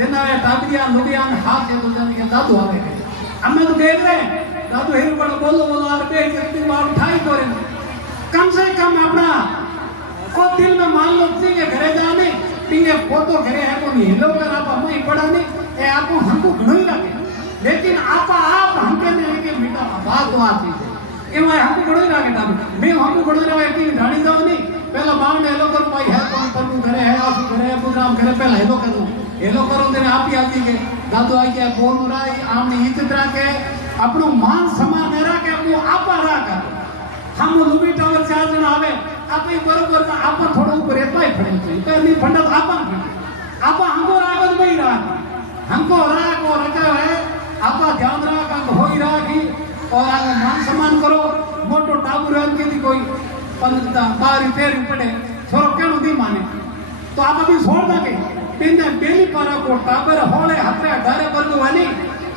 જેના ટાબરિયા નુડિયા હાથ એ તો કે દાદુ આવે કે અમે તો કહે રે દાદુ હેર પણ બોલો બોલો આર બે જલ્દી માર ઠાઈ કરે कम से कम अपना को दिल में मान लो कि घरे जाने पिंगे फोटो घरे है को हिलो कर आप हम ही पड़ा नहीं ए आपको हमको घणो ही लगे लेकिन आप हमके ने के मीठा बात तो आती है ए मैं हमको घणो ही लगे दादू मैं हमको घणो ही लगे कि ढाणी जाओ नहीं पहला बाउंड हेलो कर भाई है कौन तनु घरे है आसु घरे है प्रोग्राम घरे पहला हेलो कर दो हेलो करो देने आप ही आती के दादू आई के बोल रहा आमने हित तरह के अपनो मान सम्मान रहा के अपनो आपा रहा कर हम लुबी टावर 4 जन आवे आपे बरोबर का आपा थोड़ा ऊपर एतला ही पड़े चाहिए पर नहीं फंडत आपा हमको रागत में ही राग हमको राग और रखा है आपा ध्यान रहा का हो ही रहा की और आगे मान सम्मान करो मोटो टावर के दी कोई 12-13 पड़े छोरो केनो दी माने तो आप अभी छोड़ दे पिंदे बेली पारा को टावर होले हतरे डारे पर वाली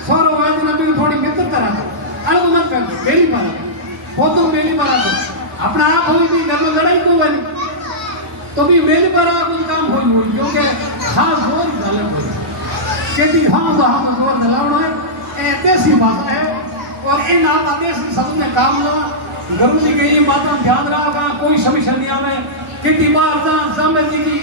छोरो वाजी ने भी थोड़ी मित्रता रखो अलग मत कर बेली पारा फोटो मेली बरा को अपना आप होई थी घर में लड़ाई को बनी तो भी मेली बरा कुछ काम होई क्योंकि खास जोर डाले हुए कहती हम जोर डालना है ए देसी भाषा है और इन आप देसी शब्द में काम ला गुरु जी के ये बात ध्यान रखा कोई समस्या नहीं आवे कितनी बार जामे जी की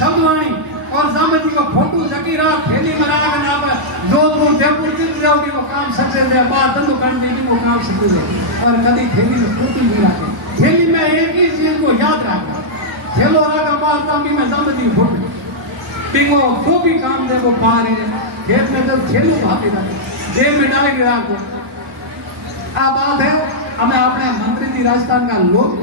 शब्दवाणी और जामे जी का फोटो जगी रहा थैली में रहा ना जोधपुर जयपुर जित जाओगी वो काम सच्चे दे बाहर धंधो करने की वो काम सच्चे दे और कभी थैली में फोटो नहीं रखे थैली में एक ही चीज को याद रखा थैलो रखा बाहर ताकि मैं जामे जी फोटो पिंगो जो भी काम दे वो बाहर है खेत में तो थैलो भाती रखे जेब में डालेगी रात को आ बात है हमें अपने मंत्री जी राजस्थान का लोग